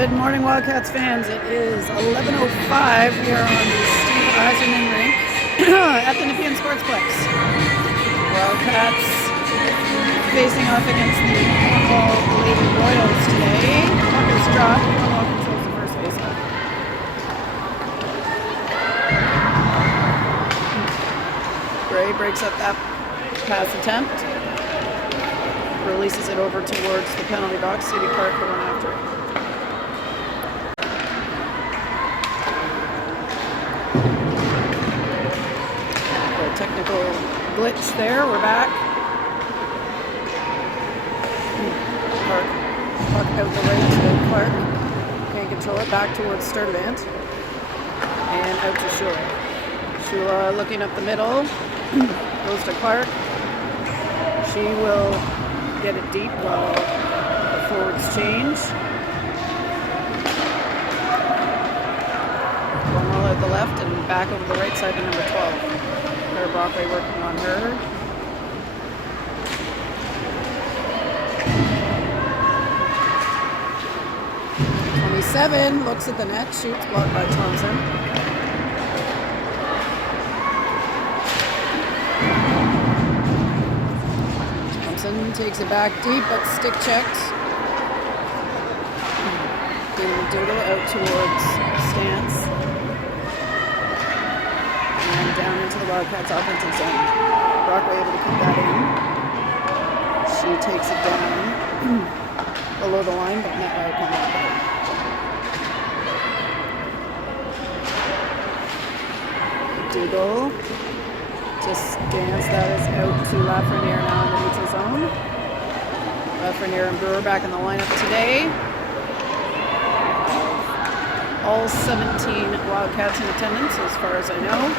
Good morning, Wildcats fans. It is 11:05. We are on the Steve Eiserman rink at the Nepean Sportsplex. Wildcats facing off against the Cornwall Lady Royals today. Puck is dropped. Cornwall controls the first faceoff. Gray breaks up that pass attempt. Releases it over towards the penalty box. Sadie Clark will run after it. Technical glitch there. We're back. Clark. Puck out the right to Clark. Can't control it. Back towards Sturdivant. And out to Shula. Shula looking up the middle. Goes to Clark. She will get it deep while the forwards change. Cornwall out the left and back over the right side to number 12. Broccoli working on her. .27 looks at the net, shoots, blocked by Thompson. Thompson takes it back deep, but stick checked. Getting Doodle out towards Stance. And down into the Wildcats offensive zone. Broccoli able to keep that in. She takes it down below the line, but net by Cornwall. Dougal just Stance. That is out to Lafreniere now in the neutral zone. Lafreniere and Brewer back in the lineup today. All 17 Wildcats in attendance, as far as I know.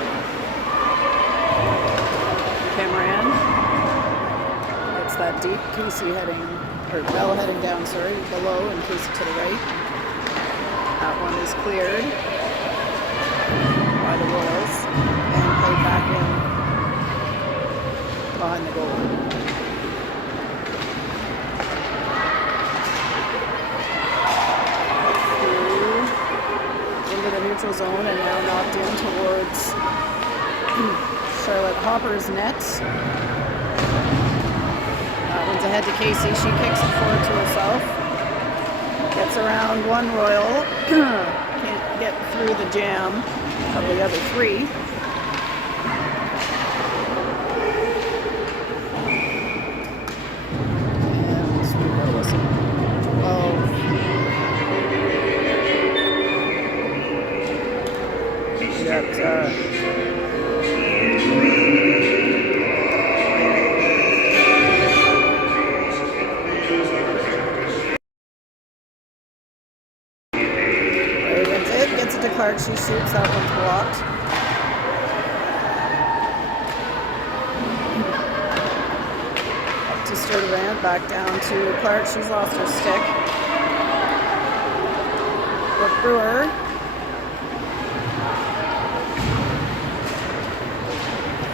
Cameron gets that deep. Casey heading, or Bell heading down, below, and Casey to the right. That one is cleared by the Royals and played back in behind the goal. Into the neutral zone and now knocked in towards Charlotte Hopper's net. That one's ahead to Casey. She kicks it forward to herself. Gets around one Royal. Can't get through the jam of the other three. And sweeper whistle. 12. We got Clark, she shoots, that one's blocked. Up to Sturdivant, back down to Clark, she's lost her stick. With Brewer.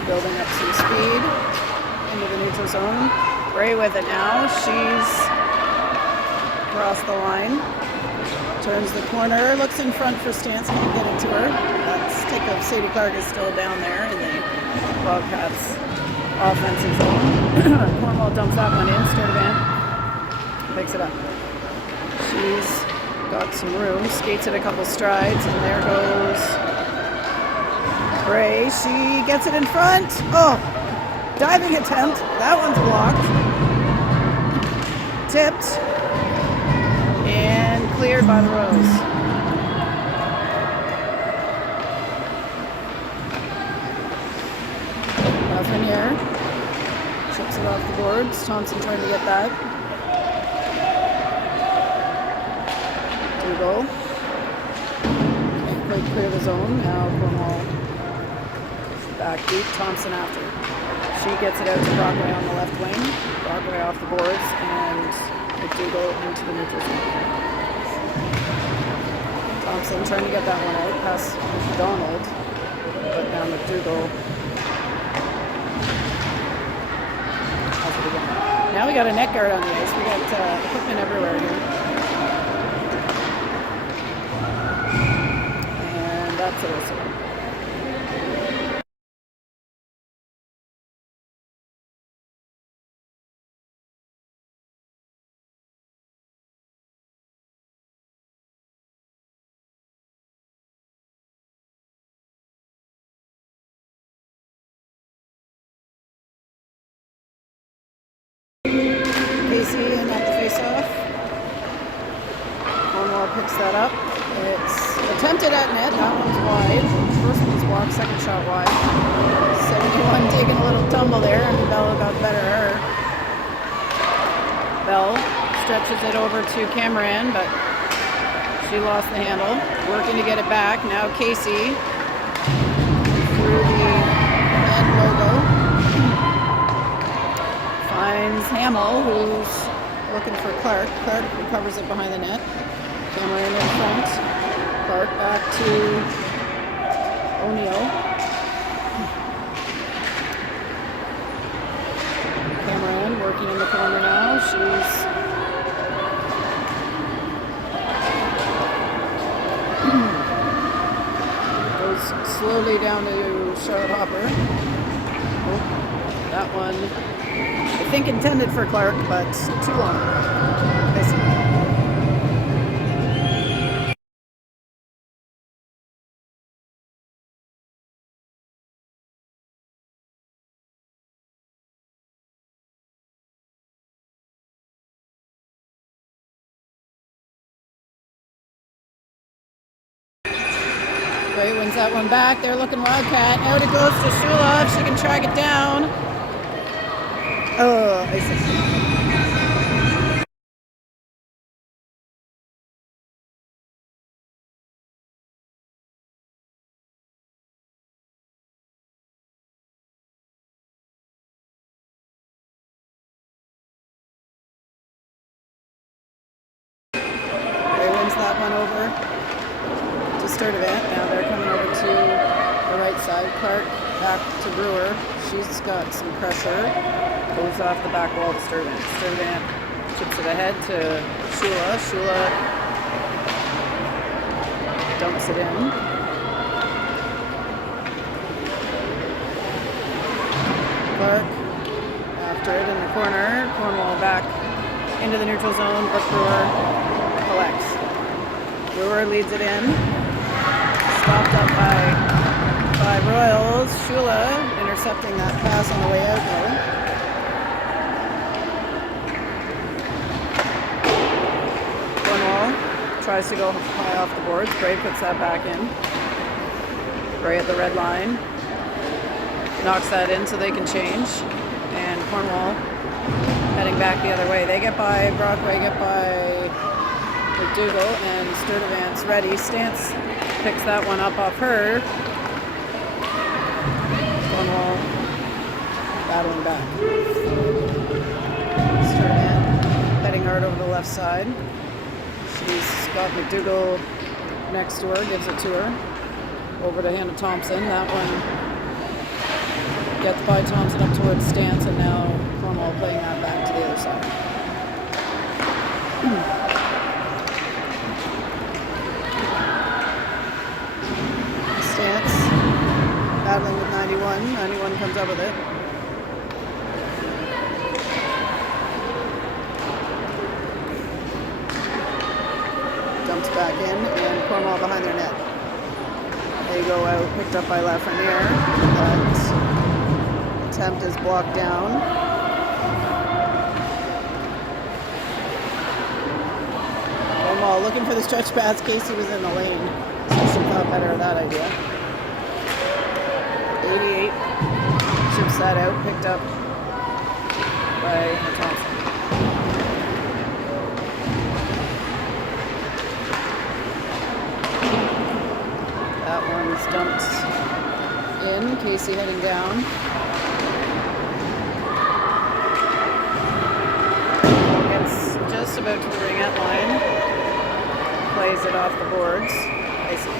Building up some speed into the neutral zone. Ray with it now, she's across the line. Turns the corner, looks in front for Stance, can't get it to her. That stick of Sadie Clark is still down there in the Wildcats offensive zone. Cornwall dumps that one in, Sturdivant picks it up. She's got some room, skates it a couple strides, and there goes Ray. She gets it in front. Oh, diving attempt. That one's blocked. Tipped. And cleared by the Royals. Lafreniere chips it off the boards. Thompson trying to get that. Dougal. Can't quite clear the zone. Now Cornwall back deep. Thompson after. She gets it out to Broccoli on the left wing. Broccoli off the boards and Dougal into the neutral zone. Thompson trying to get that one out past Donald, but now McDougall. Now we got a net guard on the ice. We got equipment everywhere here. that's it also. Casey in at the face-off. Cornwall picks that up. It's attempted at net. That one's wide. First one's blocked. Second shot wide. 71 taking a little tumble there, and Bell got better at her. Bell stretches it over to Cameron, but she lost the handle. Working to get it back. Now Casey through the end logo. Finds Hamill, who's looking for Clark. Clark recovers it behind the net. Cameron in front. Clark back to O'Neill. Cameron working in the corner now. She's goes slowly down to Charlotte Hopper. Oh, that one, I think intended for Clark, but too long. Gray wins that one back. They're looking Wildcat. Out it goes to Shula. If she can track it down. Oh, I see. Gray wins that one over to Sturdivant. Now they're coming over to the right side. Clark back to Brewer. She's got some pressure. Goes off the back wall to Sturdivant. Sturdivant chips it ahead to Shula. Shula dumps it in. Clark after it in the corner. Cornwall back into the neutral zone, but Brewer collects. Brewer leads it in. Stopped up by Royals. Shula intercepting that pass on the way out though. Cornwall tries to go high off the boards. Gray puts that back in. Gray at the red line. Knocks that in so they can change. And Cornwall heading back the other way. They get by Brockway, get by McDougall, and Sturdivant's ready. Stance picks that one up off her. Cornwall battling back. Sturdivant heading hard over the left side. She's got McDougall next to her, gives it to her. Over to Hannah Thompson. That one gets by Thompson up towards Stance, and now Cornwall playing that back to the other side. Stance battling with 91. 91 comes up with it. Dumps back in, and Cornwall behind their net. They go out, picked up by Lafreniere. That attempt is blocked down. Cornwall looking for the stretch pass. Casey was in the lane, so she thought better of that idea. 88 chips that out, picked up by Thompson. That one's dumped in. Casey heading down. Gets just about to the ringette line. Plays it off the boards. Icing.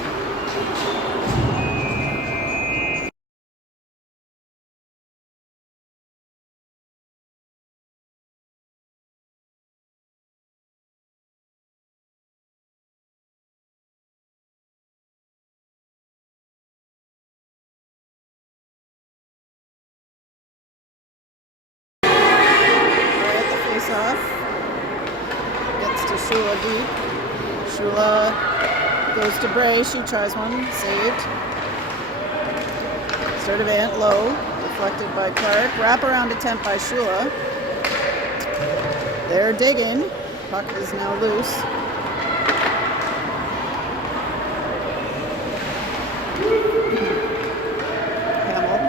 deep. Shula goes to Bray. She tries one. Saved. Sturdivant low. Deflected by Clark. Wraparound attempt by Shula. They're digging. Puck is now loose. Hamill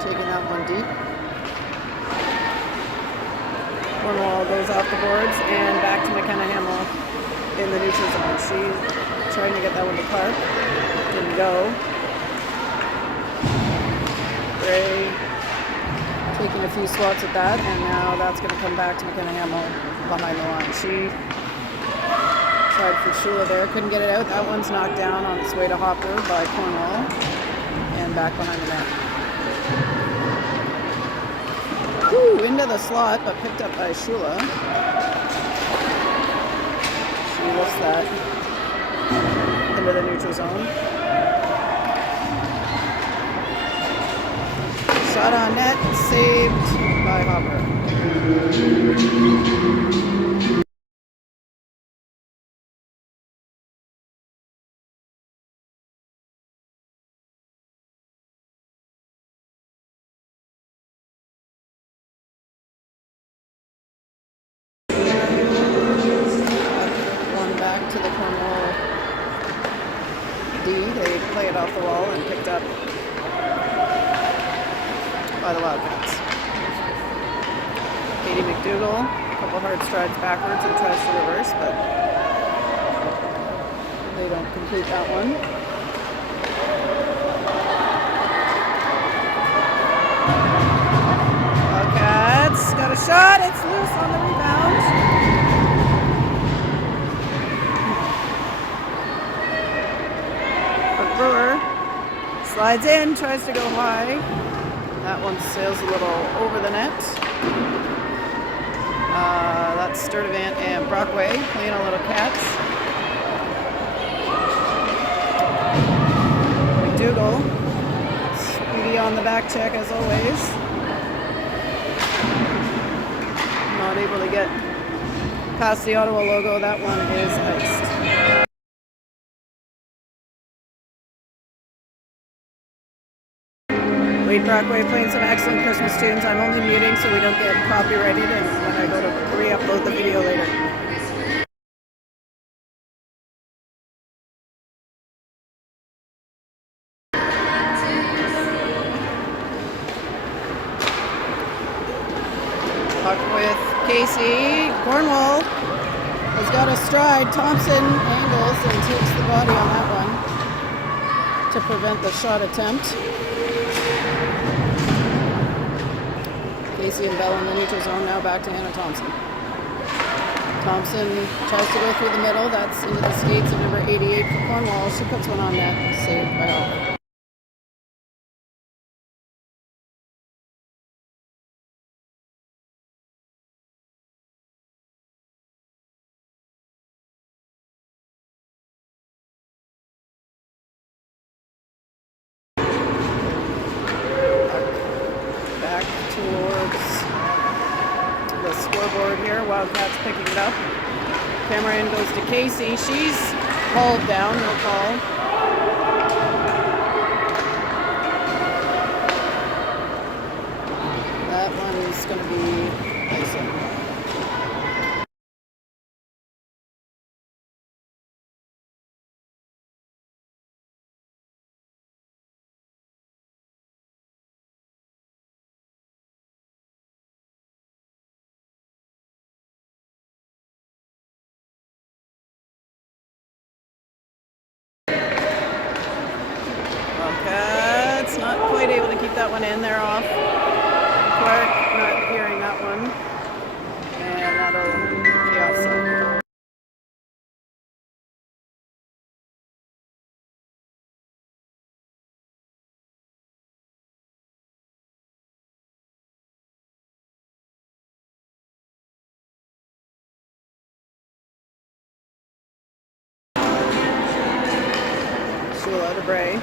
taking that one deep. Cornwall goes off the boards and back to McKenna Hamill in the neutral zone. She's trying to get that one to Clark. Didn't go. Ray taking a few swats at that, and now that's going to come back to McKenna Hamill behind the line. She tried for Shula there, couldn't get it out. That one's knocked down on its way to Hopper by Cornwall, and back behind the net. Woo, into the slot, but picked up by Shula. She lifts that into the neutral zone. Shot on net, saved by Hopper. One back to the Cornwall D. They play it off the wall and picked up by the Wildcats. Katie McDougall, a couple hard strides backwards and tries to reverse, but they don't complete that one. Wildcats got a shot. It's loose on the rebound. But Brewer slides in, tries to go high. That one sails a little over the net. That's Sturdivant and Brockway playing a little cats. McDougall, speedy on the back check as always. Not able to get past the Ottawa logo. That one is iced. Wade Brockway playing some excellent Christmas tunes. I'm only muting so we don't get copyrighted and when I go to re-upload the video later. Puck with Casey. Cornwall has got a stride. Thompson angles and takes the body on that one to prevent the shot attempt. Casey and Bell in the neutral zone, now back to Hannah Thompson. Thompson tries to go through the middle. That's into the skates of number 88 for Cornwall. She puts one on net, saved by Hopper. Back towards the scoreboard here. Wildcats picking it up. Camera in goes to Casey. She's hauled down, no call. That one is going to be icing. Wildcats not quite able to keep that one in. They're off. Clark not hearing that one. And that'll be offside. Shula to Bray.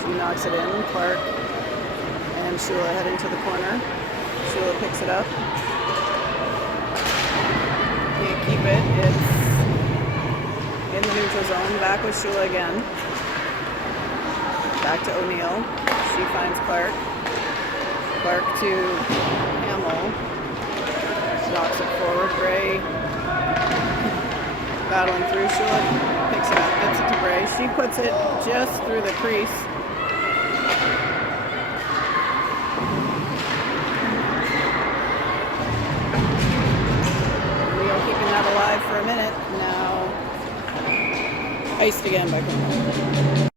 She knocks it in. Clark and Shula heading to the corner. Shula picks it up. keep it. It's in the neutral zone. Back with Shula again. Back to O'Neill. She finds Clark. Clark to Hamill. Knocks it forward. Gray battling through. Shula picks it up, gets it to Gray. She puts it just through the crease. O'Neill keeping that alive for a minute. Now iced again by Cornwall.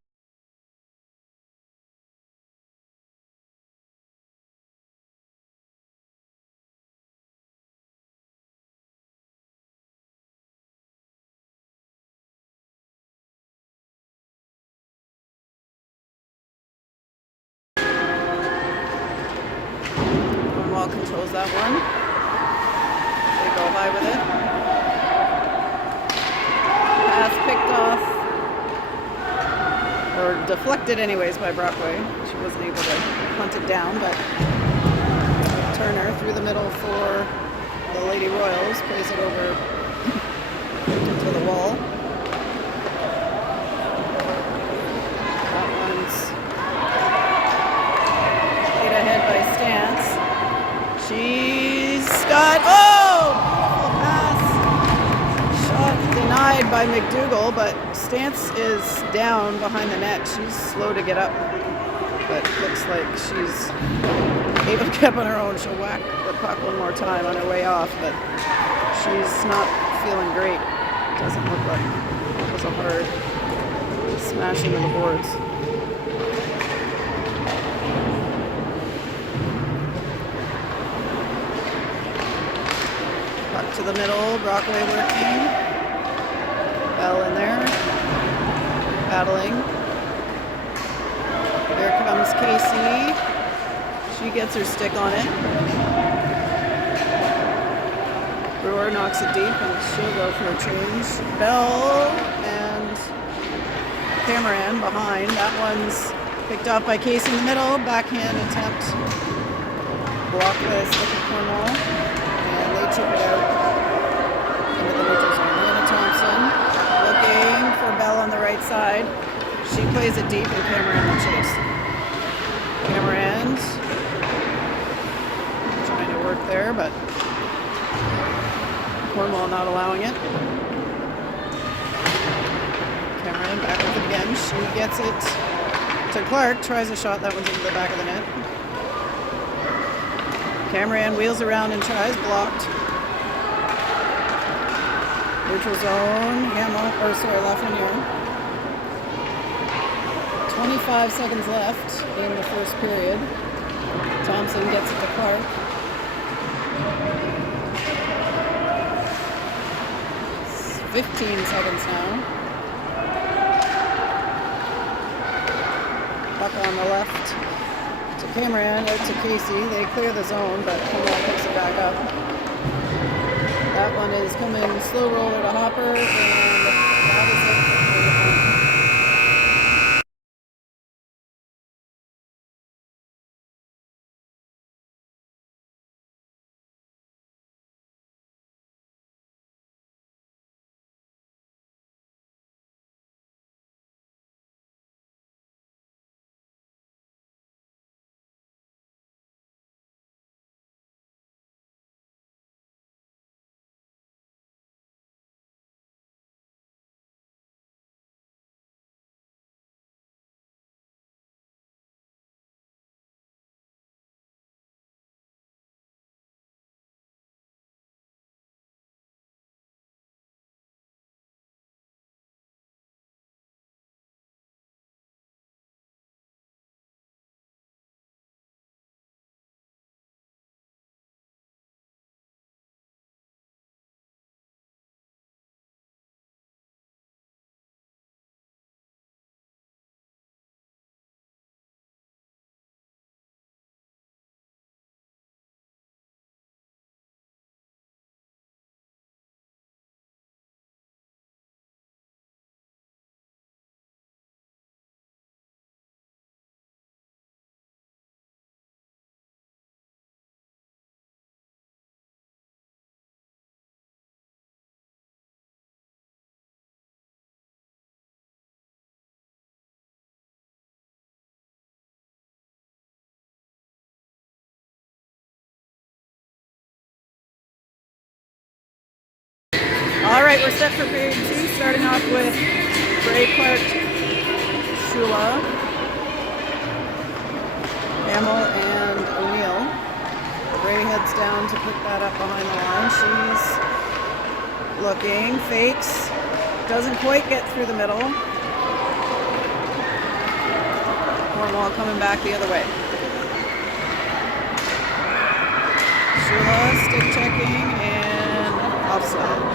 Cornwall controls that one. They go high with it. Pass picked off, or deflected anyways by Brockway. She wasn't able to hunt it down, but Turner through the middle for the Lady Royals, plays it over to the wall. That one's played ahead by Stance. She's got, beautiful pass. Shot denied by McDougall, but Stance is down behind the net. She's slow to get up, but looks like she's able to get up on her own. She'll whack the puck one more time on her way off, but she's not feeling great. Doesn't look like it was a hard smash into the boards. Puck to the middle, Brockway working. Bell in there, battling. Here comes Casey. She gets her stick on it. Brewer knocks it deep and she'll go for a change. Bell and Cameron behind. That one's picked up by Casey in the middle. Backhand attempt. Blocked by a stick of Cornwall. And they chip it out into the neutral zone. Lena Thompson looking for Bell on the right side. She plays it deep and Cameron will chase. Cameron trying to work there, but Cornwall not allowing it. Cameron back with it again. She gets it to Clark. Tries a shot. That one's into the back of the net. Cameron wheels around and tries. Blocked. Neutral zone. Lafreniere. 25 seconds left in the first period. Thompson gets it to Clark. It's 15 seconds now. Puck on the left to Cameron, out to Casey. They clear the zone, but Cornwall picks it back up. That one is coming slow roller to Hopper, and that is it. right, we're set for period 2, starting off with Bray, Clark, Shula, Hamill, and O'Neill. Bray heads down to pick that up behind the line. She's looking, fakes, doesn't quite get through the middle. Cornwall coming back the other way. Shula stick checking and offside.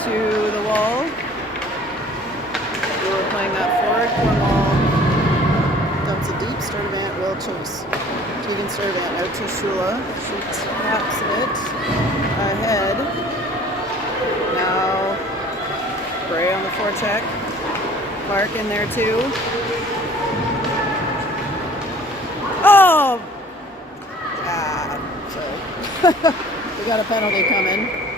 To the wall. We were playing that forward. Cornwall dumps it deep. Sturdivant will chase. Keegan Sturdivant out to Shula. She taps it ahead. Now Bray on the forecheck. Clark in there too. Oh! So we got a penalty coming.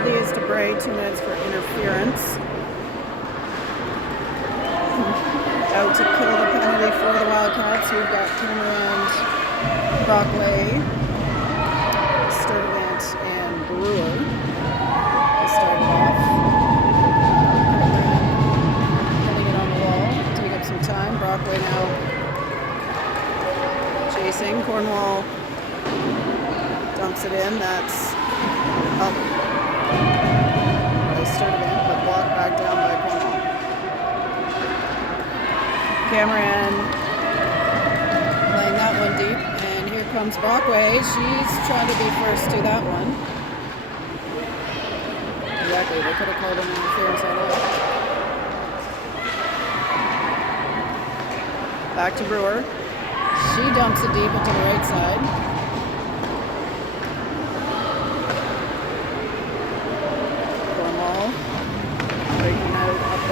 Is to Bray, 2 minutes for interference. Out to kill the penalty for the Wildcats. We've got Cameron, Brockway, Sturdivant, and Brewer. They started off. Putting it on the wall. Take up some time. Brockway now chasing. Cornwall dumps it in. That's up. Sturdivant, but blocked back down by Cornwall. Cameron playing that one deep, and here comes Brockway. She's trying to be first to that one. Exactly, they could have called an interference on that. Back to Brewer. She dumps it deep into the right side.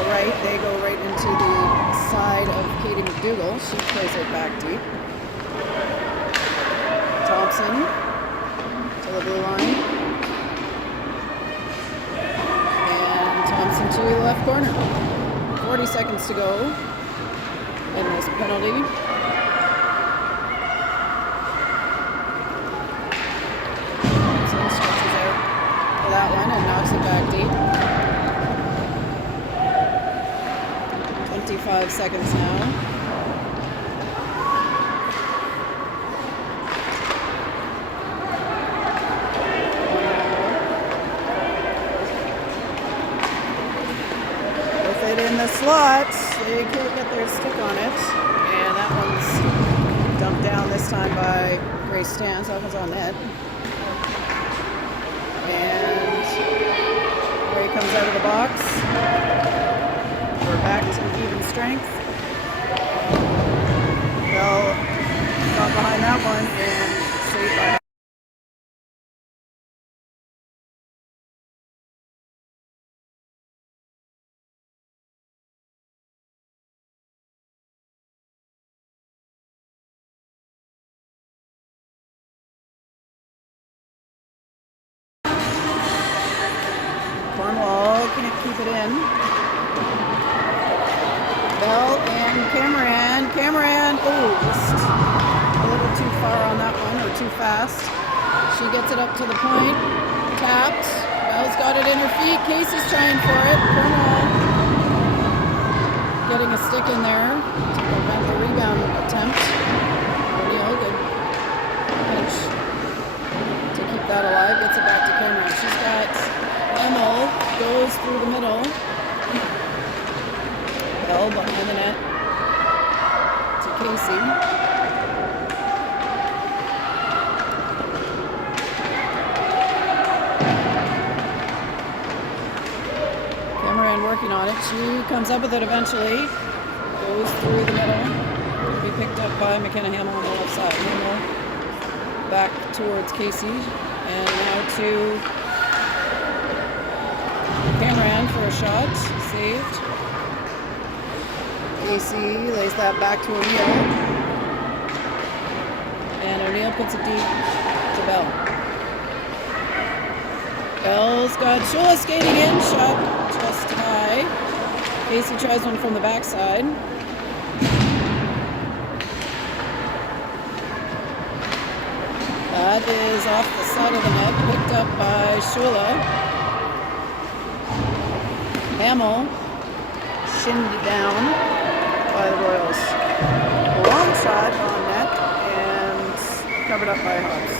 Right, they go right into the side of Katie McDougall. She plays it back deep. Thompson to the blue line. And Thompson to the left corner. 40 seconds to go in this penalty. Thompson stretches out for that one and knocks it back deep. 25 seconds now. With it in the slot, they can't get their stick on it. And that one's dumped down this time by Grace Stans. That was on net. And Ray comes out of the box. We're back to even strength. Bell got behind that one and saved by Cornwall can't keep it in. Bell and Cameron, oh, just a little too far on that one, or too fast. She gets it up to the point, tapped. Bell's got it in her feet. Casey's trying for it. Cornwall getting a stick in there to prevent the rebound attempt. O'Neill, good pinch to keep that alive. Gets it back to Cameron. She's got Emil, goes through the middle. Bell behind the net. on it. She comes up with it eventually. Goes through the middle. Will be picked up by McKenna Hamill on the left side. Hamill back towards Casey. And now to Cameron for a shot. Saved. Casey lays that back to O'Neill. And O'Neill puts it deep to Bell. Bell's got Shula skating in. Shot just high. Casey tries one from the backside. That is off the side of the net, picked up by Shula. Hamill shinned down by the Royals. A long shot on net and covered up by Hawks.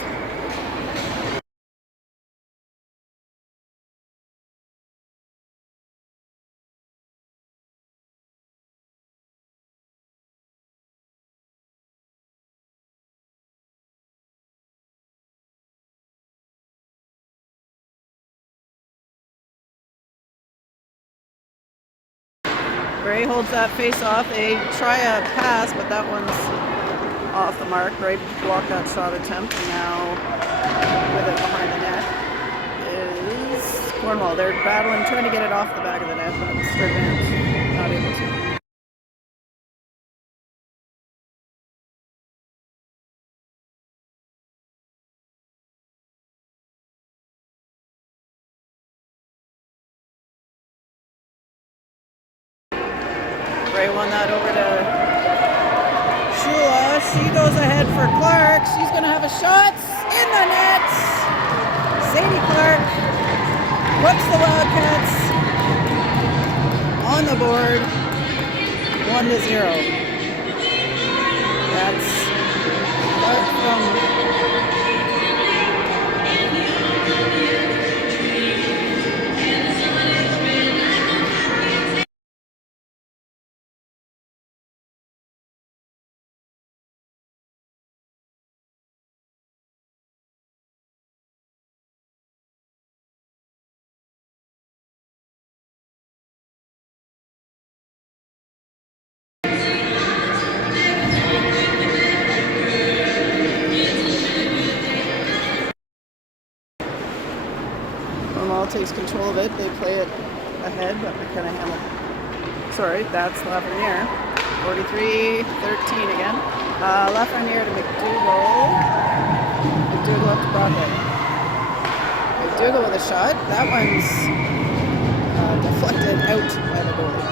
Gray holds that face off. They try a pass, but that one's off the mark. Gray blocked that shot attempt, and now with it behind the net is Cornwall. They're battling, trying to get it off the back of the net, but Strickland's not able to. Gray won that over to Shula. She goes ahead for Clark. She's going to have a shot in the net. Sadie Clark puts the Wildcats on the board, 1-0. That's Clark from Cornwall takes control of it. They play it ahead, but McKenna Hamill. Sorry, that's Lafreniere. 43-13 again. Lafreniere to McDougall. McDougall up to Broadway. McDougall with a shot. That one's deflected out by the goalie.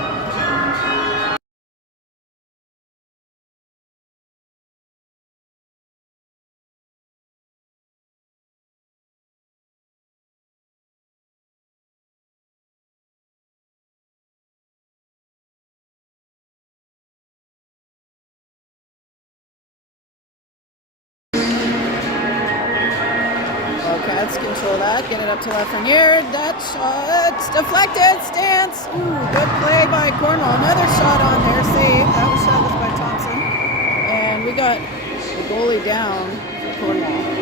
Cats control that, get it up to Lafreniere. That shot's deflected, stance. Ooh, good play by Cornwall. Another shot on there, save. That was shot by Thompson. And we got the goalie down for Cornwall.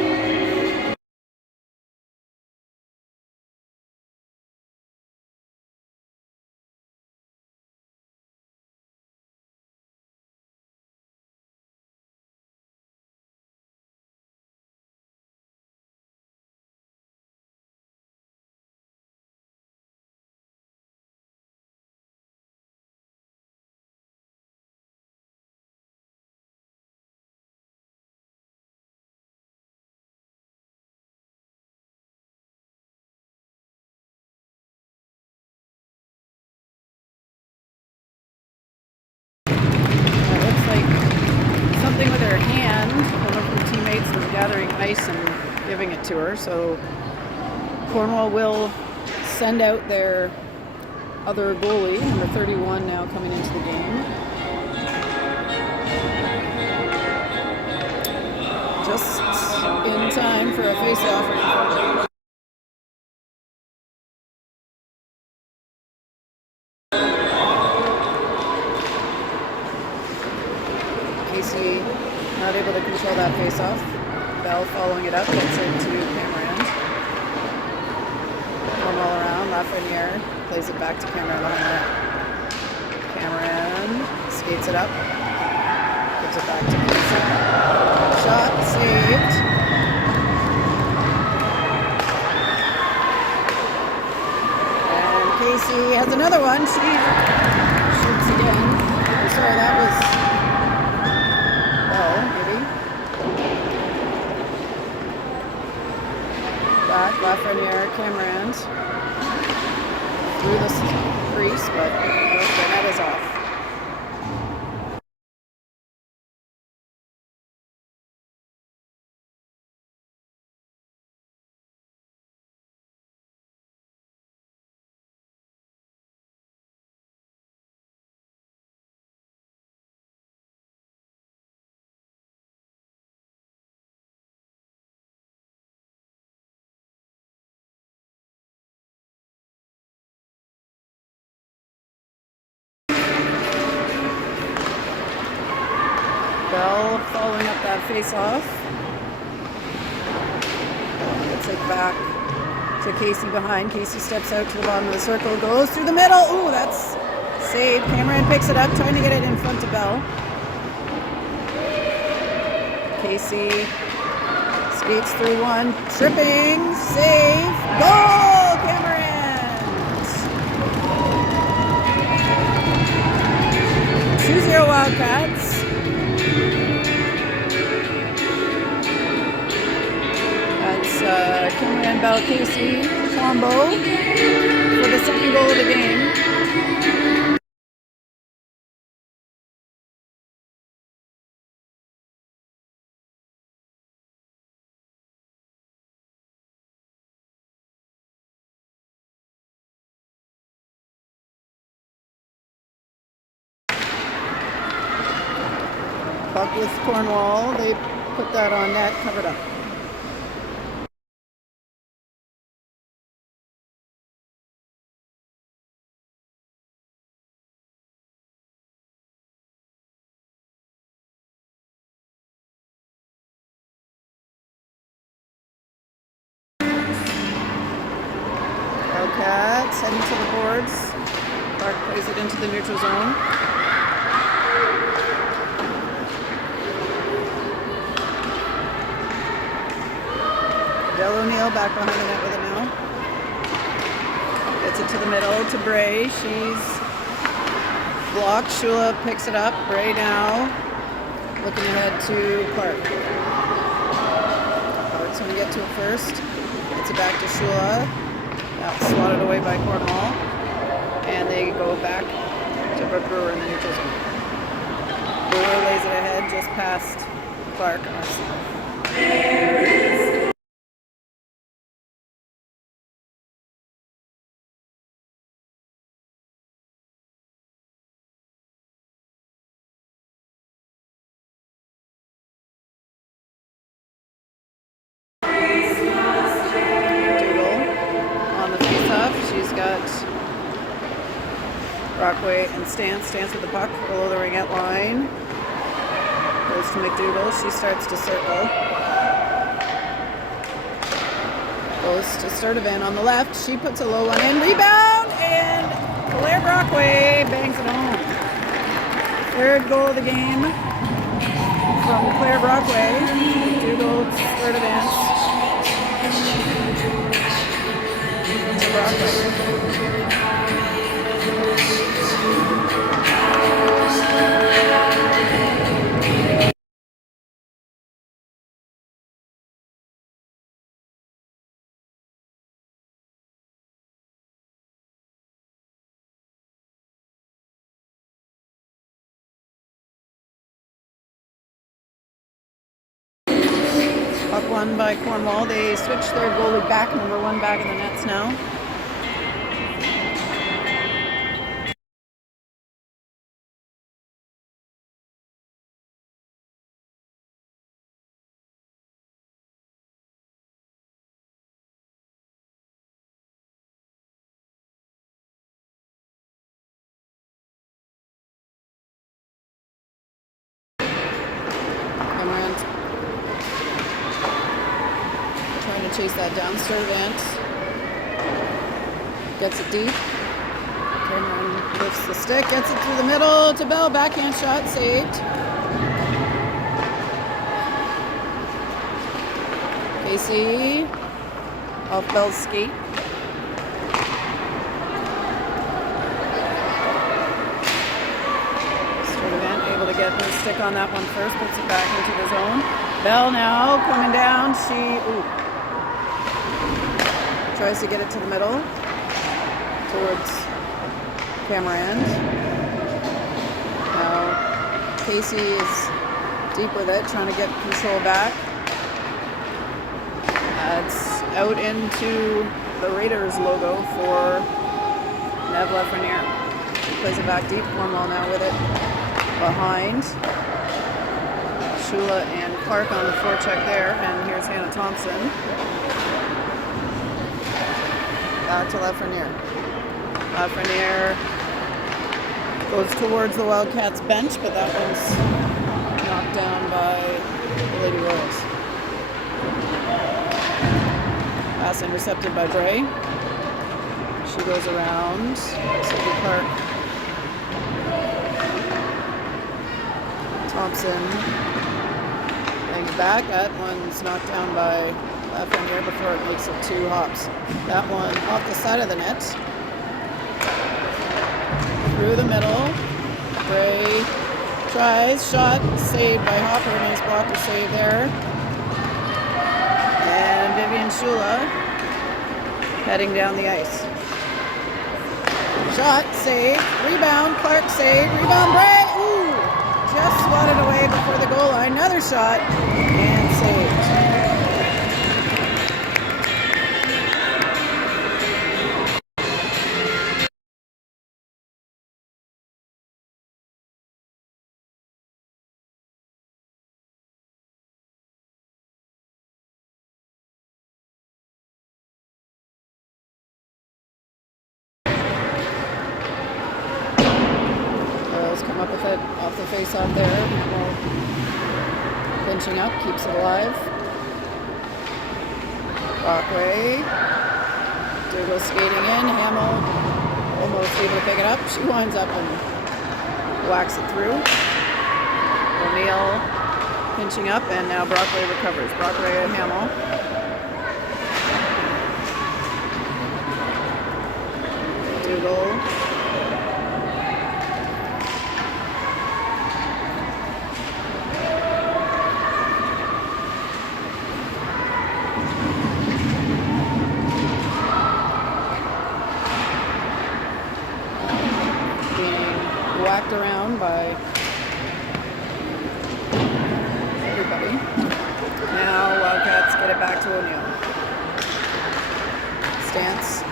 Something with her hand. One of her teammates was gathering ice and giving it to her. So Cornwall will send out their other goalie, number 31 now coming into the game. Just in time for a face-off. Casey not able to control that face-off. Bell following it up, gets it to Cameron. Cornwall around. Lafreniere plays it back to Cameron behind that. Cameron skates it up. Gives it back to Casey. Shot saved. And Casey has another one. She shoots again. Oh, sorry, that was... Oh, maybe. Back, Lafreniere, Cameron. Through the crease, but the net is off. Bell following up that face-off. Gets it back to Casey behind. Casey steps out to the bottom of the circle, goes through the middle. Ooh, that's saved. Cameron picks it up, trying to get it in front of Bell. Casey skates through one, tripping, save, goal, Cameron! 2-0 Wildcats. Cameron Bell Casey combo for the second goal of the game. Puck with Cornwall. They put that on net, covered up. Cats heading to the boards. Clark plays it into the neutral zone. Del O'Neill back behind the net with it now. Gets it to the middle to Bray. She's blocked. Shula picks it up. Bray now looking ahead to Clark. Clark's going to get to it first. Gets it back to Shula. That's swatted away by Cornwall. And they go back to Brooke Brewer in the neutral zone. Brewer lays it ahead just past Clark. Brockway and Stance with the puck below the ringette line. Goes to McDougall. She starts to circle. Goes to Sturdivant on the left. She puts a low one in. Rebound! And Claire Brockway bangs it home. Third goal of the game from Claire Brockway. McDougall, Sturdivant. To Brockway. Puck won by Cornwall. They switched their goalie back, number one back in the nets now. Chase that down, Sturdivant. gets it deep. Cameron lifts the stick, gets it through the middle to Bell. Backhand shot saved. Casey off Bell's skate. Able to get her stick on that one first, puts it back into the zone. Bell now coming down. She tries to get it to the middle towards Cameron. Now Casey is deep with it, trying to get control back. It's out into the Raiders logo for Nev Lafreniere. He plays it back deep. Cornwall now with it behind. Shula and Clark on the forecheck there, and here's Hannah Thompson. Back to Lafreniere. Lafreniere goes towards the Wildcats bench, but that one's knocked down by the Lady Royals. Pass intercepted by Bray. She goes around. Sophie Clark. Thompson hangs back. That one's knocked down by Lafreniere before it makes it 2 hops. That one off the side of the net. Through the middle. Bray tries. Shot saved by Hopper. Nice blocker save there. And Vivian Shula heading down the ice. Shot saved. Rebound. Clark saved. Rebound. Bray. Just swatted away before the goal line. Another shot and saved. Come up with it off the face-off there. Hamill pinching up, keeps it alive. Brockway. Dougal skating in. Hamill almost able to pick it up. She winds up and whacks it through. O'Neill pinching up, and now Brockway recovers. Brockway and Hamill. Dougal. Whacked around by everybody. Now Wildcats get it back to O'Neill. Stance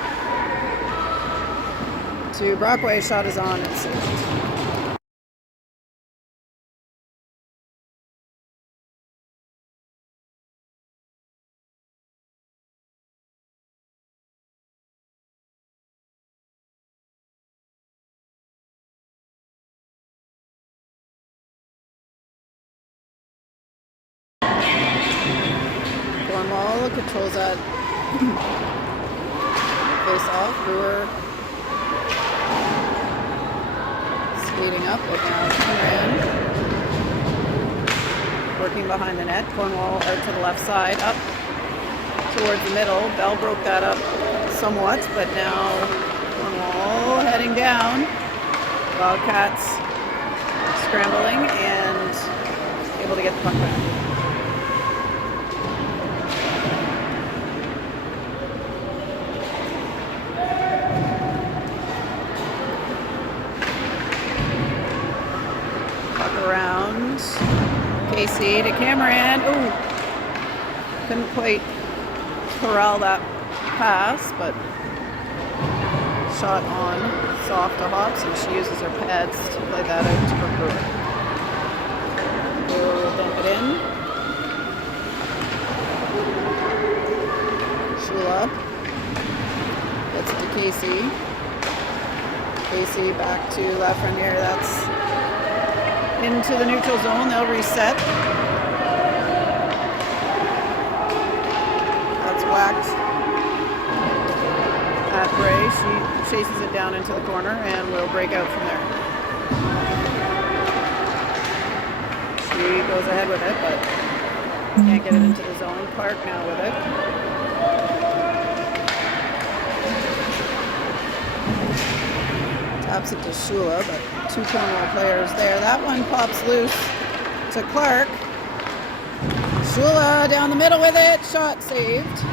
to Brockway. Shot is on. It's saved. Cornwall controls that face off. Brewer skating up, but now Cameron working behind the net. Cornwall out to the left side, up towards the middle. Bell broke that up somewhat, but now Cornwall heading down. Wildcats scrambling and able to get the puck back. Around Casey to Cameron. Ooh, couldn't quite corral that pass, but shot on soft to Hops, and she uses her pads to play that out to her Brewer. Brewer will dump it in. Shula gets it to Casey. Casey back to Lafreniere. That's into the neutral zone. They'll reset. That's whacked at Bray. She chases it down into the corner and will break out from there. She goes ahead with it, but can't get it into the zone. Clark now with it. Taps it to Shula, but two Cornwall players there. That one pops loose to Clark. Shula down the middle with it. Shot saved.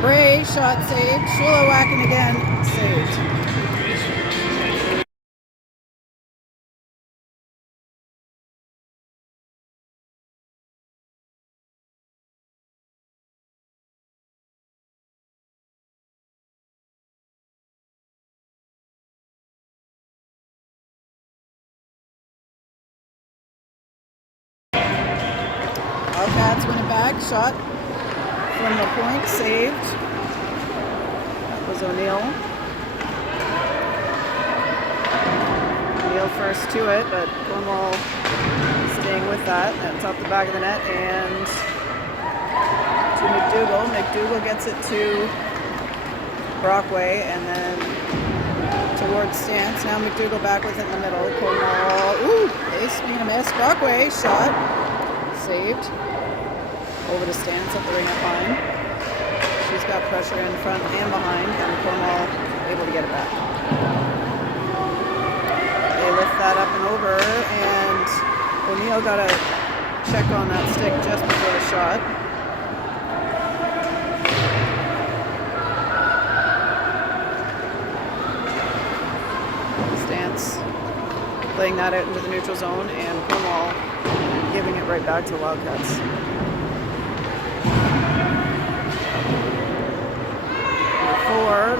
Bray, shot saved. Shula whacking again. Saved. Wildcats win it back. Shot from the point. Saved. That was O'Neill. O'Neill first to it, but Cornwall staying with that. That's off the back of the net and to McDougall. McDougall gets it to Brockway and then towards Stance. Now McDougall back with it in the middle. Cornwall. Ooh, ace being a miss. Brockway shot. Saved. Over to Stance at the ring-up line. She's got pressure in front and behind, and Cornwall able to get it back. They lift that up and over, and O'Neill got a check on that stick just before the shot. Stance playing that out into the neutral zone, and Cornwall giving it right back to the Wildcats.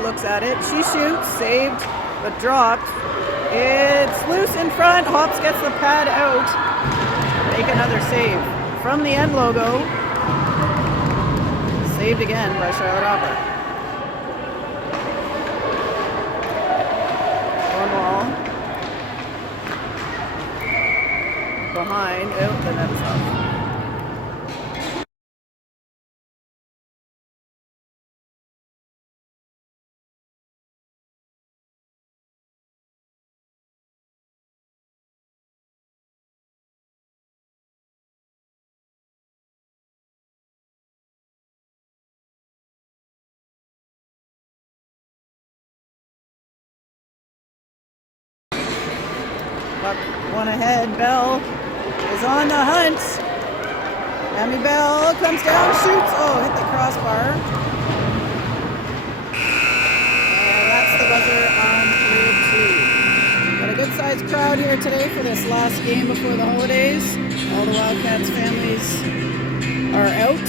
Looks at it. She shoots, saved, but dropped. It's loose in front. Hops gets the pad out. Make another save. From the end logo. Saved again by Charlotte Hopper. Cornwall. Behind. Oh, the net is off. One ahead. Bell is on the hunt. Amy Bell comes down, shoots. Oh, hit the crossbar. And that's the buzzer on period 2. Got a good sized crowd here today for this last game before the holidays. All the Wildcats families are out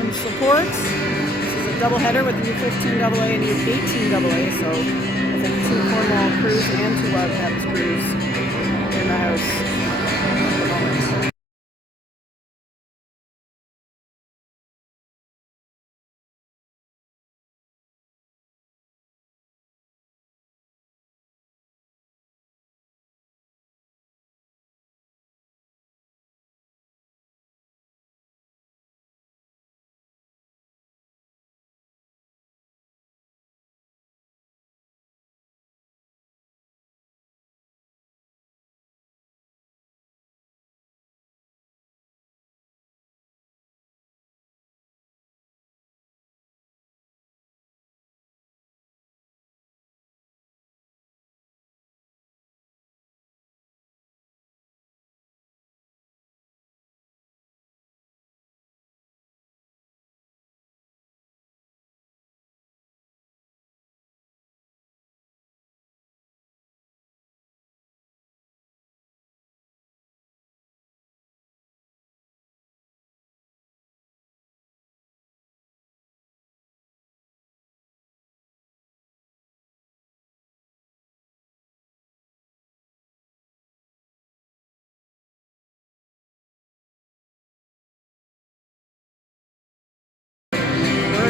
in support. This is a doubleheader with the U15AA and U18AA. So I think 2 Cornwall crews and 2 Wildcats crews in the house at the moment.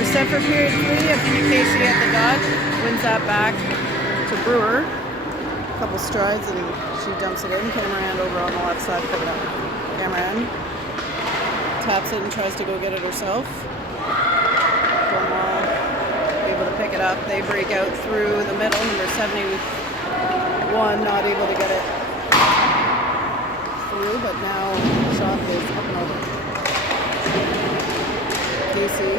Set for period 3. Athena Casey at the dot wins that back to Brewer. A couple strides and she dumps it in. Cameron over on the left side, pick it up. Cameron taps it and tries to go get it herself. Cornwall able to pick it up. They break out through the middle. Number 71 not able to get it through, but now shot is up and over. Casey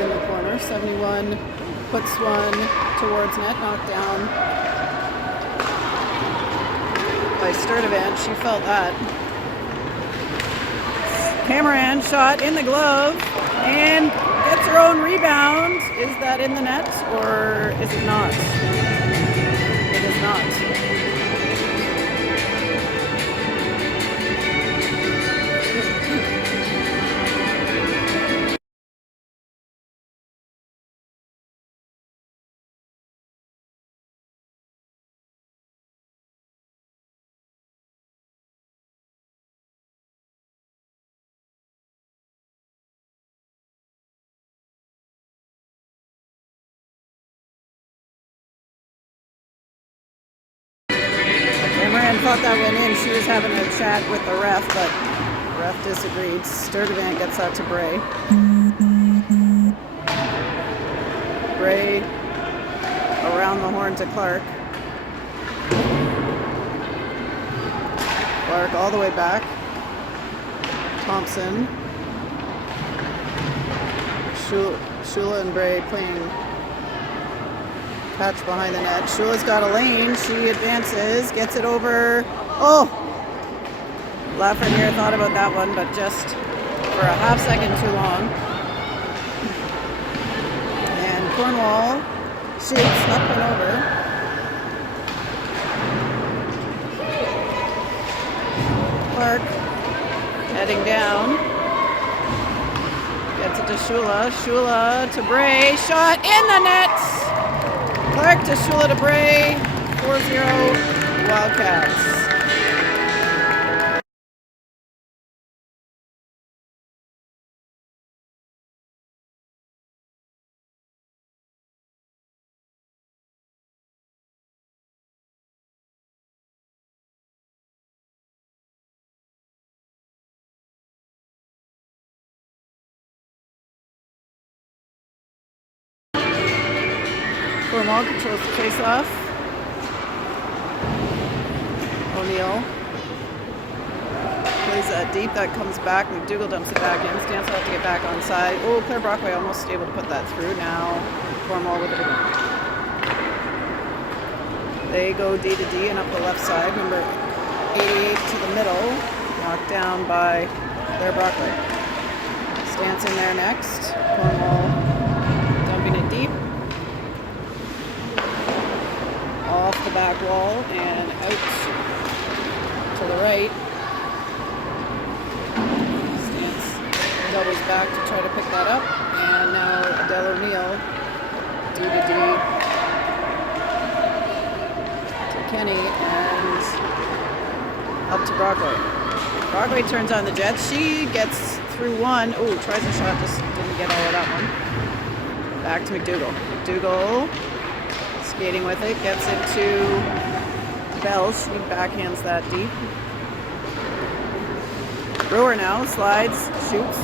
in the corner. 71 puts one towards net, knocked down by Sturdivant. She felt that. Cameron shot in the glove and gets her own rebound. Is that in the net or is it not? It is not. Cameron thought that went in. She was having a chat with the ref, but the ref disagreed. Sturdivant gets that to Bray. Bray around the horn to Clark. Clark all the way back. Thompson. Shula and Bray playing catch behind the net. Shula's got a lane. She advances, gets it over. Oh! Lafreniere thought about that one, but just for a half second too long. And Cornwall shoots up and over. Clark heading down. Gets it to Shula. Shula to Bray. Shot in the net! Clark to Shula to Bray, 4-0 Wildcats. Cornwall controls the face-off. O'Neill plays that deep. That comes back. McDougall dumps it back in. Stans will have to get back on side. Oh, Claire Brockway almost able to put that through. Now Cornwall with it again. They go D to D and up the left side. Number 88 to the middle. Knocked down by Claire Brockway. Stans in there next. Cornwall dumping it deep. Off the back wall and out to the right. Stance doubles back to try to pick that up. And now Adele O'Neill, D to D to Kenny and up to Brockway. Brockway turns on the Jets. She gets through one. Oh, tries a shot, just didn't get all of that one. Back to McDougall. McDougall skating with it, gets it to Bell. She backhands that deep. Brewer now slides, shoots.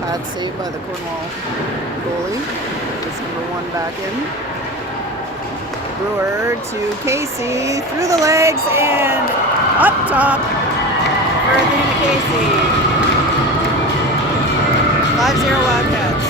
Pad saved by the Cornwall goalie. Gets number 1 back in. Brewer to Casey, through the legs and up top for Athena Casey. 5-0 Wildcats.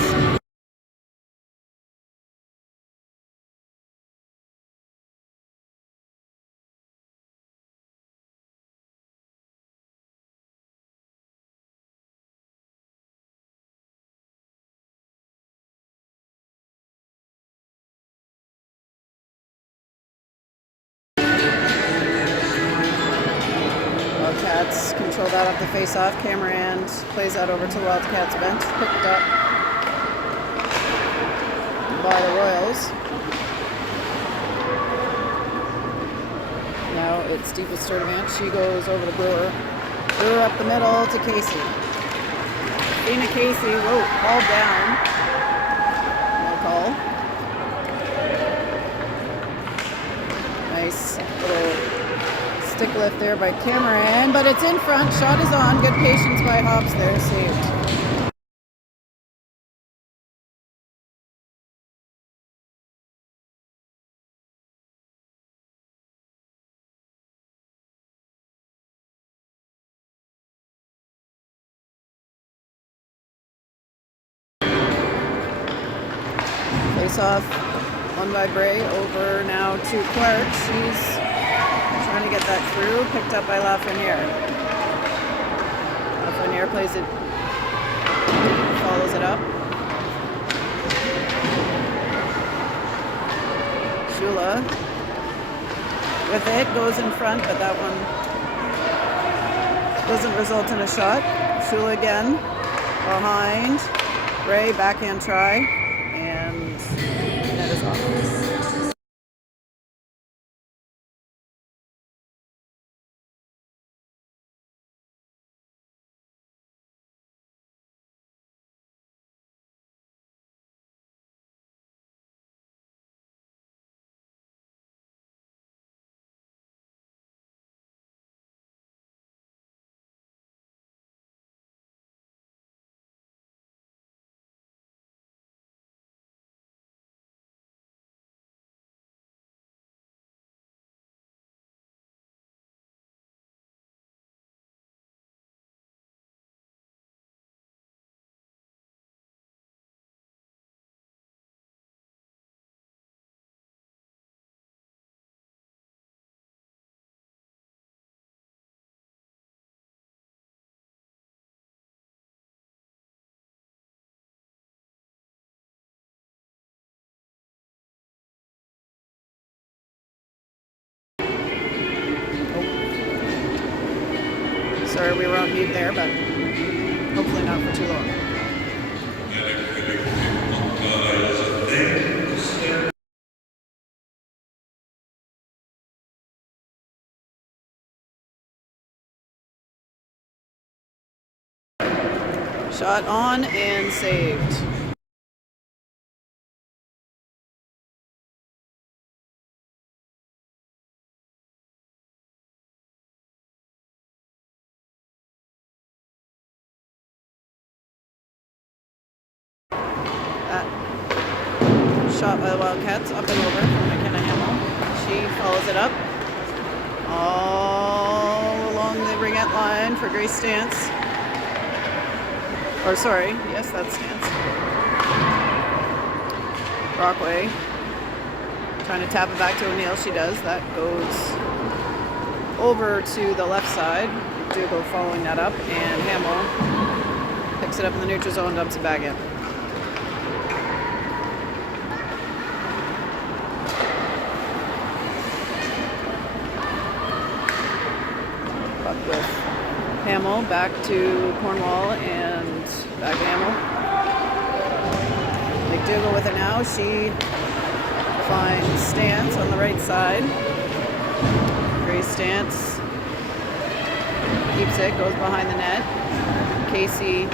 Wildcats control that off the face-off. Cameron plays that over to the Wildcats bench. Picked up by the Royals. Now it's deep with Sturdivant. She goes over to Brewer. Brewer up the middle to Casey. Dana Casey, whoa, called down. No call. Nice little stick lift there by Cameron, but it's in front. Shot is on. Good patience by Hobbs there. Saved. Face off, won by Bray, over now to Clark. She's trying to get that through, picked up by Lafreniere. Lafreniere plays it, follows it up. Shula with it, goes in front, but that one doesn't result in a shot. Shula again, behind. Bray, backhand try, and net is off. Sorry, we were on mute there, but hopefully not for too long. Shot on and saved. Shot by the Wildcats, up and over from McKenna Hamill. She follows it up all along the ringette line for Grace Stance. Or sorry, yes, that's Stance. Brockway trying to tap it back to O'Neill. She does. That goes over to the left side. Dougal following that up, and Hamill picks it up in the neutral zone, dumps it back in. With Hamill back to Cornwall and back to Hamill. McDougall with it now. She finds Stance on the right side. Grace Stance keeps it, goes behind the net. Casey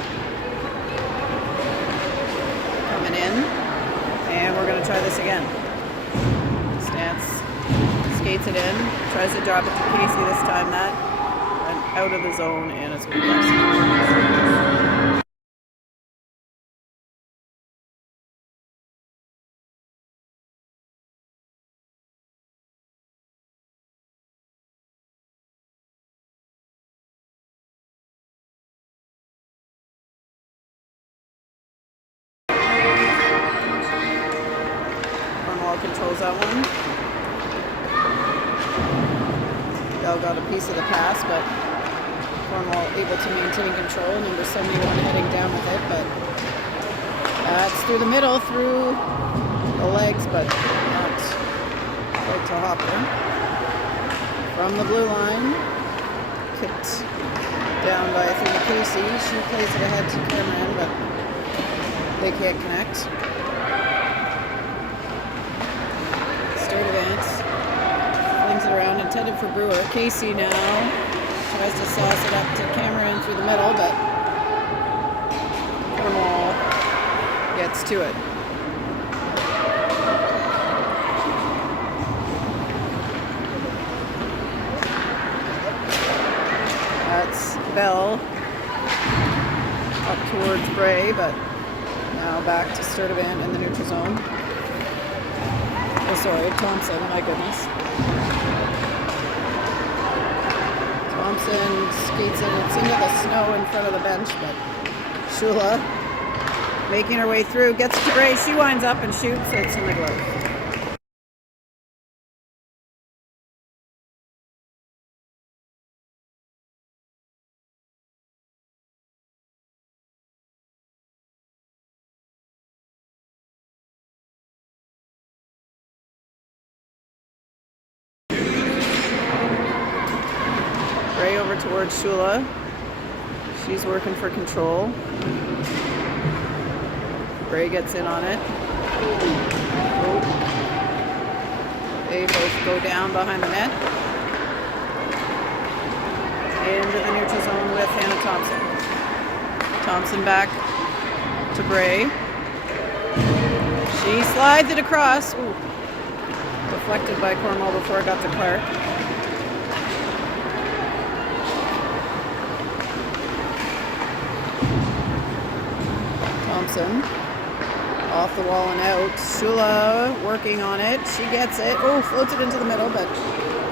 coming in, and we're going to try this again. Stance skates it in, tries to drop it to Casey this time. That out of the zone, and it's been left. Cornwall controls that one. Bell got a piece of the pass, but Cornwall able to maintain control. Number 71 heading down with it, but that's through the middle, through the legs, but not quite to Hopper. From the blue line, kicked down by Athena Casey. She plays it ahead to Cameron, but they can't connect. Sturdivant flings it around, intended for Brewer. Casey now tries to sauce it up to Cameron through the middle, but Cornwall gets to it. That's Bell up towards Bray, but now back to Sturdivant in the neutral zone. Oh, sorry, Thompson, my goodness. Thompson skates it. It's into the snow in front of the bench, but Shula Making her way through, gets to Bray. She winds up and shoots. It's in the glove. Bray over towards Shula. She's working for control. Bray gets in on it. Oh. They both go down behind the net. Into the neutral zone with Hannah Thompson. Thompson back to Bray. She slides it across. Ooh. Deflected by Cornwall before it got to Clark. Thompson off the wall and out. Shula working on it. She gets it. Oh, floats it into the middle, but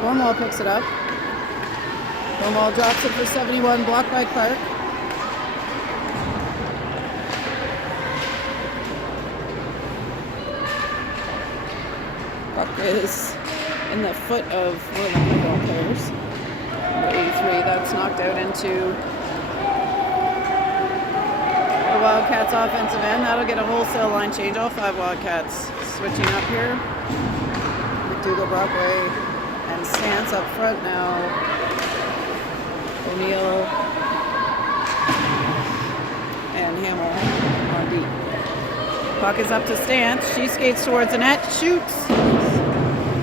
Cornwall picks it up. Cornwall drops it for 71, blocked by Clark. Puck is in the foot of one of the Cornwall players. Number 83, that's knocked out into Wildcats offensive end. That'll get a wholesale line change. All 5 Wildcats switching up here. McDougall, Brockway, and Stance up front now. O'Neill and Hamill on deep. Puck is up to Stance. She skates towards the net. Shoots.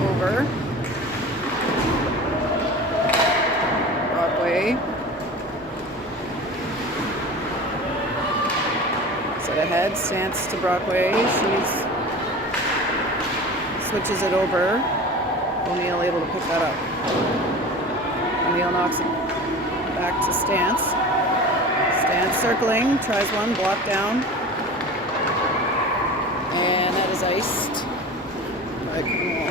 Over. Brockway. Ahead, Stance to Brockway. She switches it over. O'Neill able to pick that up. O'Neill knocks it back to Stance. Stance circling, tries one, blocked down. And that is iced by Cornwall.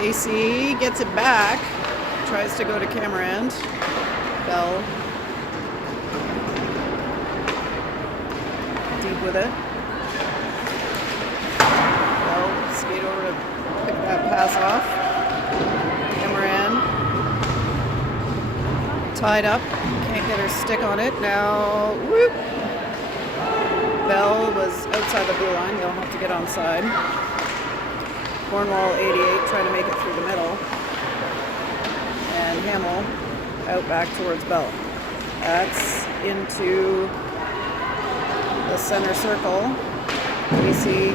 AC gets it back, tries to go to camera end. Bell deep with it. Bell skate over to pick that pass off. Camera end. Tied up, can't get her stick on it. Now, whoop. Bell was outside the blue line, they'll have to get onside. Cornwall 88 trying to make it through the middle. And Hamill out back towards Bell. That's into the center circle. AC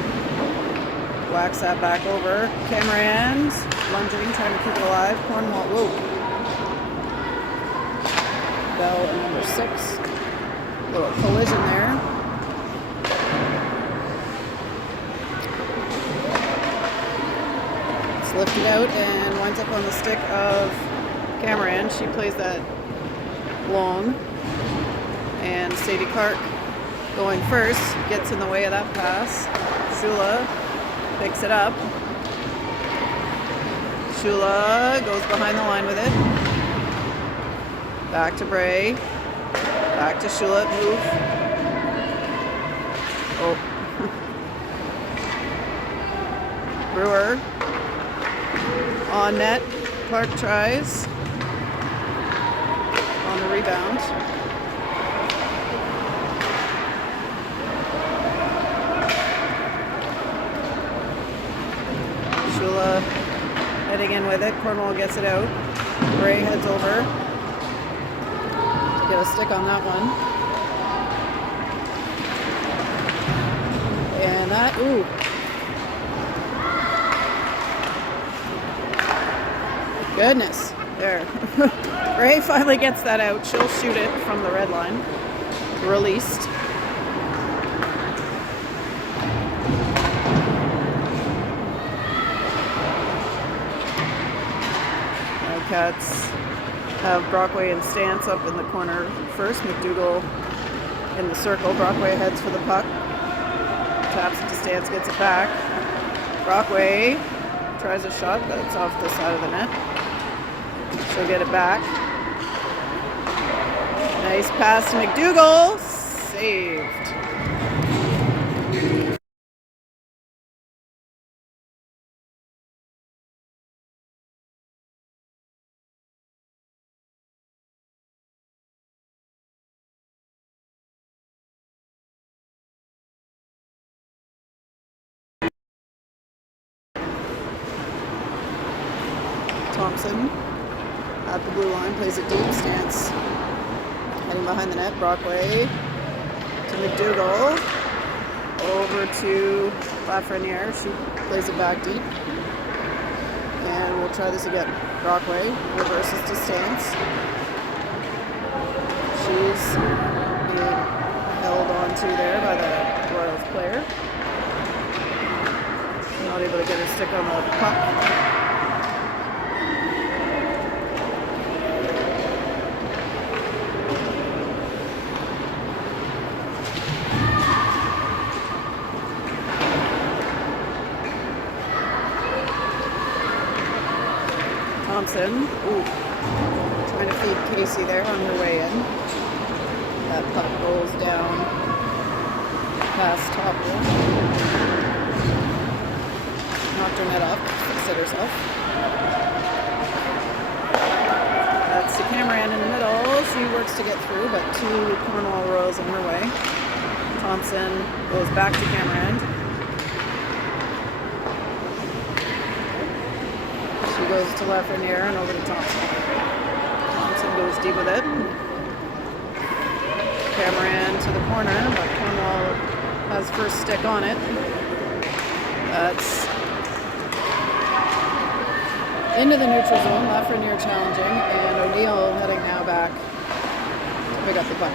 whacks that back over. Cameron lunging, trying to keep it alive. Cornwall, whoa. Bell and number 6. Little collision there. Lifted out and winds up on the stick of Cameron. She plays that long. And Sadie Clark going first, gets in the way of that pass. Shula picks it up. Shula goes behind the line with it. Back to Bray. Back to Shula, move. Oh. Brewer. On net, Clark tries on the rebound. Shula heading in with it. Cornwall gets it out. Bray heads over. Get a stick on that one. And that, ooh. Goodness, there. Ray finally gets that out. She'll shoot it from the red line. Released. Cats Have Brockway and Stance up in the corner first. McDougall in the circle. Brockway heads for the puck. Taps it to Stance, gets it back. Brockway tries a shot, but it's off the side of the net. She'll get it back. Nice pass to McDougall. Saved. Thompson at the blue line, plays it deep. Stance heading behind the net. Brockway to McDougall. Over to Lafreniere. She plays it back deep. And we'll try this again. Brockway reverses to Stance. She's being held onto there by the Royals player. Not able to get her stick on the puck. Thompson, trying to feed Casey there on her way in. That puck rolls down past Topple. Knocked her net off, fixed it herself. That's to Cameron in the middle. She works to get through, but two Cornwall Royals in her way. Thompson goes back to Cameron. She goes to Lafreniere and over to Thompson. Thompson goes deep with it. Cameron to the corner, but Cornwall has first stick on it. That's into the neutral zone. Lafreniere challenging, and O'Neill heading now back to pick up the puck.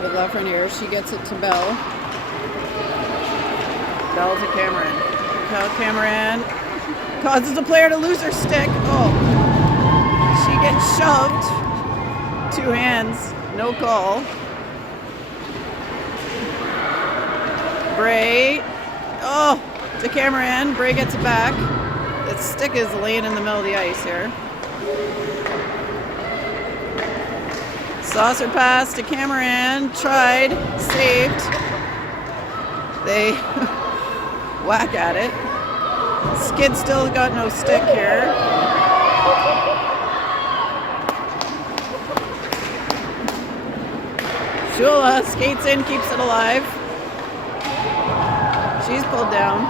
With Lafreniere, she gets it to Bell. Bell to Cameron. Look how Cameron causes a player to lose her stick. Oh, she gets shoved. Two hands, no call. Bray, oh, to Cameron. Bray gets it back. Its stick is laying in the middle of the ice here. Saucer pass to Cameron, tried, saved. They whack at it. Skid still got no stick here. Shula skates in, keeps it alive. She's pulled down.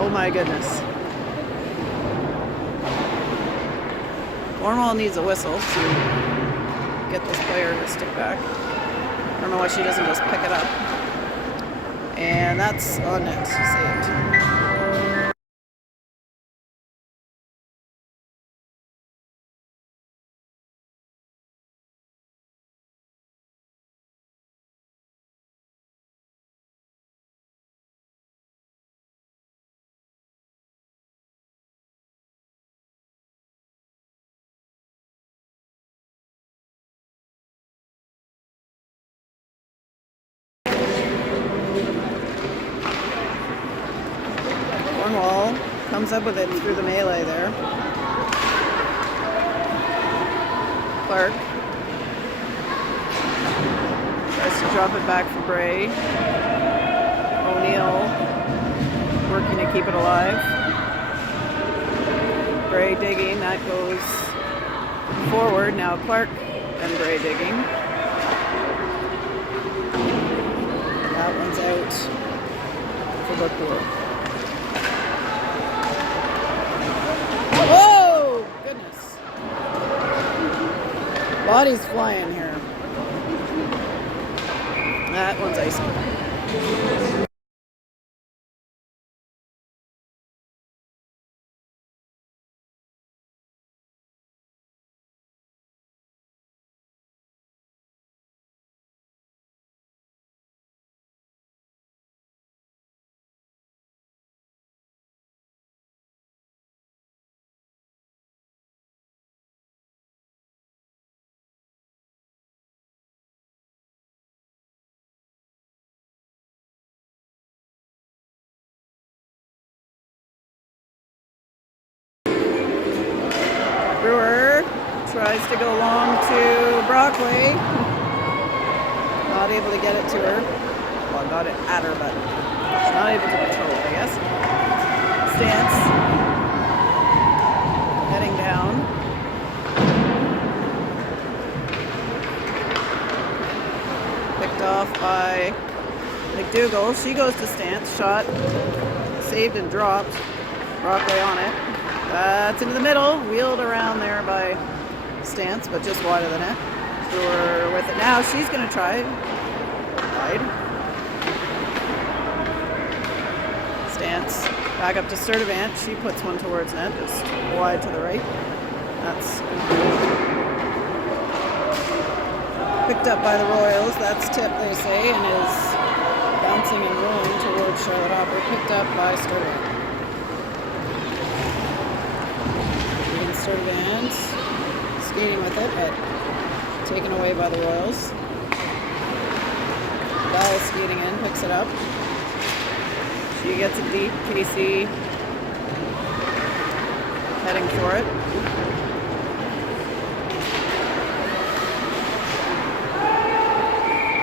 Oh my goodness. Cornwall needs a whistle to get this player to stick back. I don't know why she doesn't just pick it up. And that's on net, saved. Cornwall comes up with it through the melee there. Clark tries to drop it back for Bray. O'Neill working to keep it alive. Bray digging, that goes forward. Now Clark and Bray digging. That one's out for Brookpool. Whoa! Goodness. Bodies flying here. That one's ice cold. tries to go long to Brockway. Not able to get it to her. Well, got it at her, but she's not able to control it, I guess. Stance. Heading down. Picked off by McDougall. She goes to stance. Shot. Saved and dropped. Brockway on it. That's into the middle. Wheeled around there by stance, but just wide of the net. Brewer with it now. She's going to try. Wide. Stance. Back up to Sturdivant. She puts one towards net. Just wide to the right. That's picked up by the Royals. That's tip, they say, and is bouncing and rolling towards Charlotte Hopper. Picked up by Sturdivant. Sturdivant skating with it, but taken away by the Royals. Bell skating in, picks it up. She gets it deep. Casey heading for it.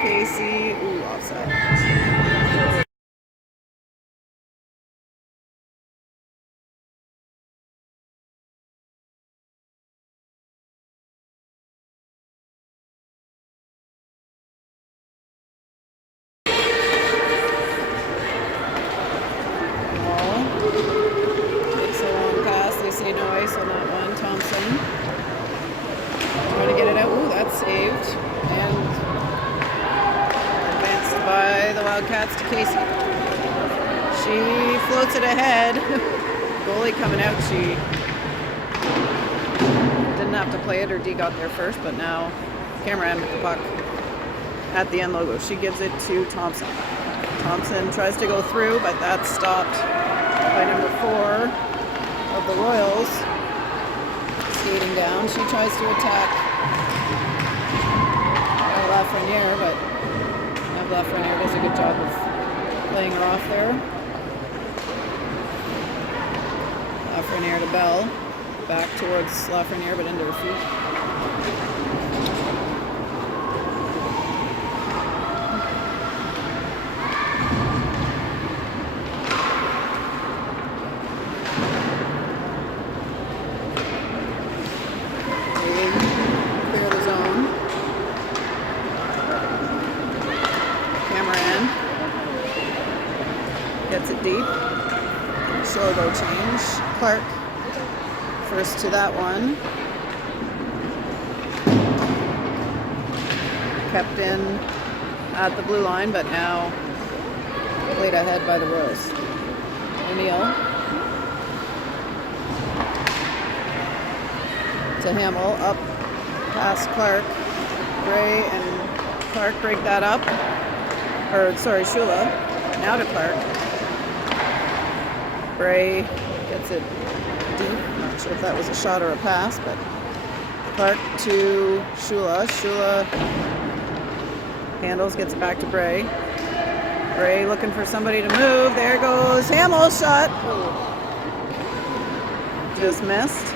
Casey, ooh, offside. Takes a long pass. They say no ice on that one. Thompson trying to get it out. Ooh, that's saved. And advanced by the Wildcats to Casey. She floats it ahead. Goalie coming out. She didn't have to play it. Her D got there first, but now Cameron with the puck at the end logo. She gives it to Thompson. Thompson tries to go through, but that's stopped by number 4 of the Royals. Skating down. She tries to attack Lafreniere, but Lafreniere does a good job of playing her off there. Lafreniere to Bell. Back towards Lafreniere, but into her feet. Gets it deep. She'll go change. Clark first to that one. Kept in at the blue line, but now played ahead by the Royals. O'Neill to Hamill, up past Clark. Gray and Clark break that up. Shula. Now to Clark. Bray gets it deep. Not sure if that was a shot or a pass, but Clark to Shula. Shula handles, gets it back to Bray. Bray looking for somebody to move. There goes Hamill's shot. Just missed.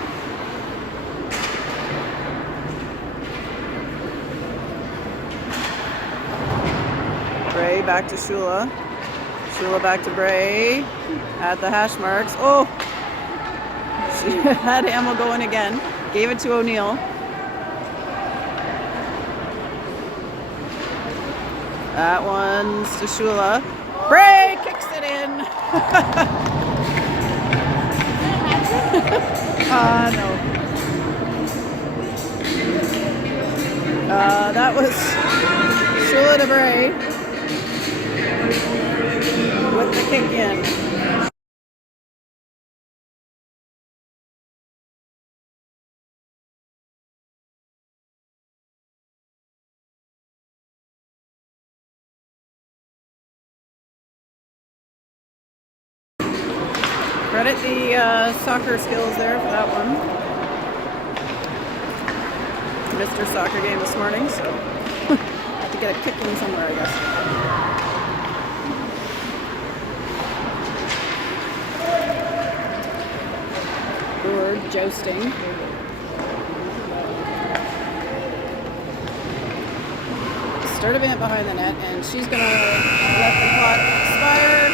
Bray back to Shula. Shula back to Bray at the hash marks. Oh! She had Hamill going again. Gave it to O'Neill. That one's to Shula. Bray kicks it in. No. That was Shula to Bray. With the kick in. Credit the soccer skills there for that one. Missed her soccer game this morning, so had to get a kicking somewhere, I guess. Jousting. Sturdivant behind the net, and she's going to let the clock expire.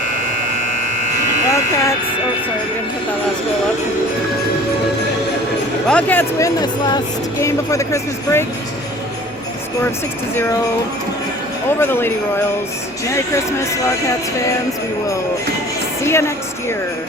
Wildcats, oh sorry, we're going to put that last goal up. Wildcats win this last game before the Christmas break. Score of 6-0 over the Lady Royals. Merry Christmas, Wildcats fans. We will see you next year.